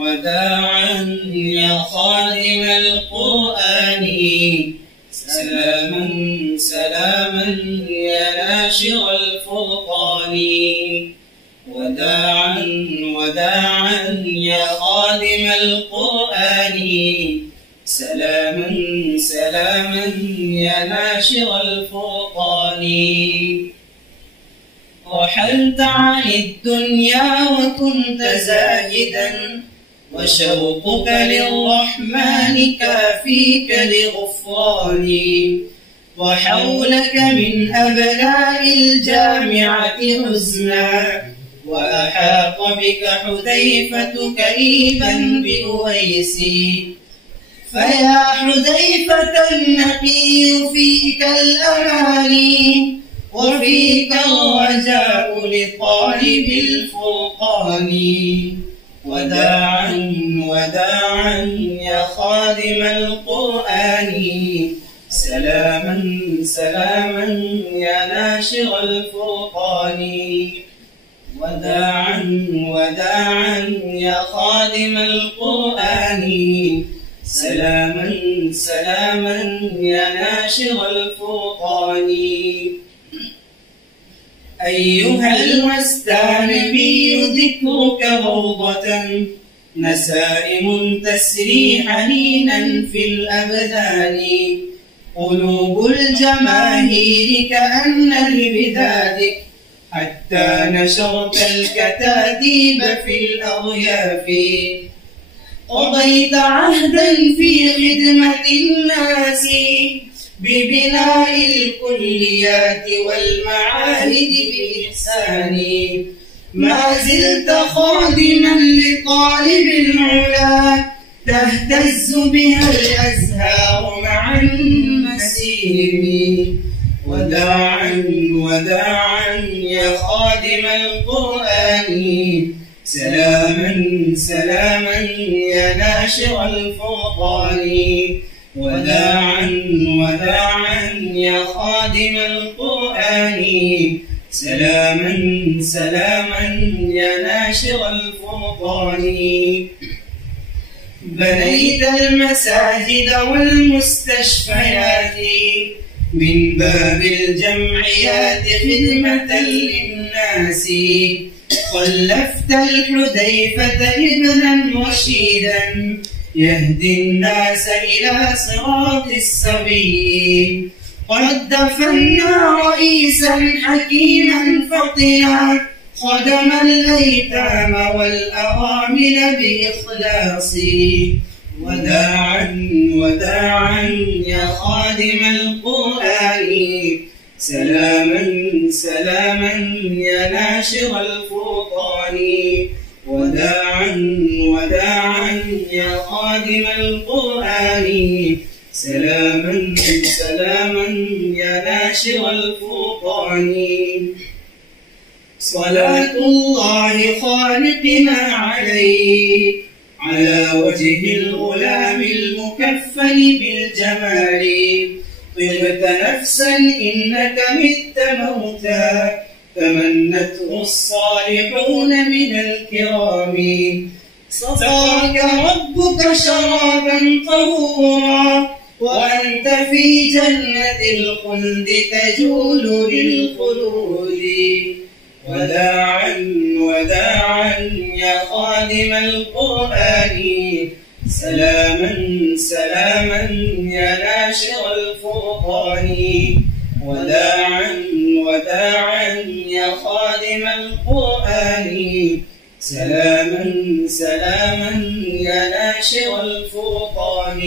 وداعا يا خادم القرآن، سلاما سلاما يا ناشر الفرقان. وداعا يا خادم القرآن، سلاما سلاما يا ناشر الفرقان. رحلت عن الدنيا وكنت زاهدا، وشوقك للرحمن كافيك لغفراني. وحولك من أبناء الجامعة حزنا، وأحاط بك حذيفة كئيبا بأويسي. فيا حذيفة النقي فيك الأماني، وفيك الرجاء لطالب الفرقان. وداعا يا خادم القرآن، سلاما سلاما يا ناشر الفرقان. وداعا يا خادم القرآن، سلاما سلاما يا ناشر الفرقان. أيها المستنبي ذكرك روضة، نسائم تسري حنينا في الأبدان. قلوب الجماهير كأن لبدادك، حتى نشرت الكتاتيب في الأرياف. قضيت عهدا في خدمة الناس، ببناء الكليات والمعاهد بإحسان. ما زلت خادما لطالب العلا، تهتز بها الأزهار مع النسيم. وداعا يا خادم القرآن، سلاما سلاما يا ناشر الفرقان. وداعا يا خادم القرآن، سلاما سلاما يا ناشر الفرقان. بنيت المساجد والمستشفيات، من باب الجمعيات خدمة للناس. خلفت الحذيفة ابنا رشيدا، يهدي الناس إلى صراط السبيل. قد دفنا رئيسا حكيما فطنا، خدم الأيتام والأرامل بإخلاص. وداعا يا خادم القرآن، سلاما سلاما يا ناشر الفرقان. وداعا يا خادم القرآن، سلاما سلاما يا ناشر الفرقان. صلاة الله خالقنا عليك، على وجه الغلام المكفل بالجمال. طبت نفسا إنك مت موتا، تمنته الصالحون من الكرام. سقاك ربك شرابا طهورا، وأنت في جنة الخلد تجول للخلود. وداعا يا خادم القرآن، سلاما سلاما يا ناشر الفرقان. وداعا يا خادم القرآن، سلاما سلاما يا ناشر الفرقان.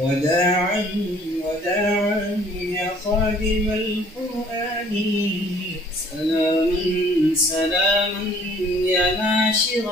وداعا يا خادم القرآن، سلاما سلاما يا ناشر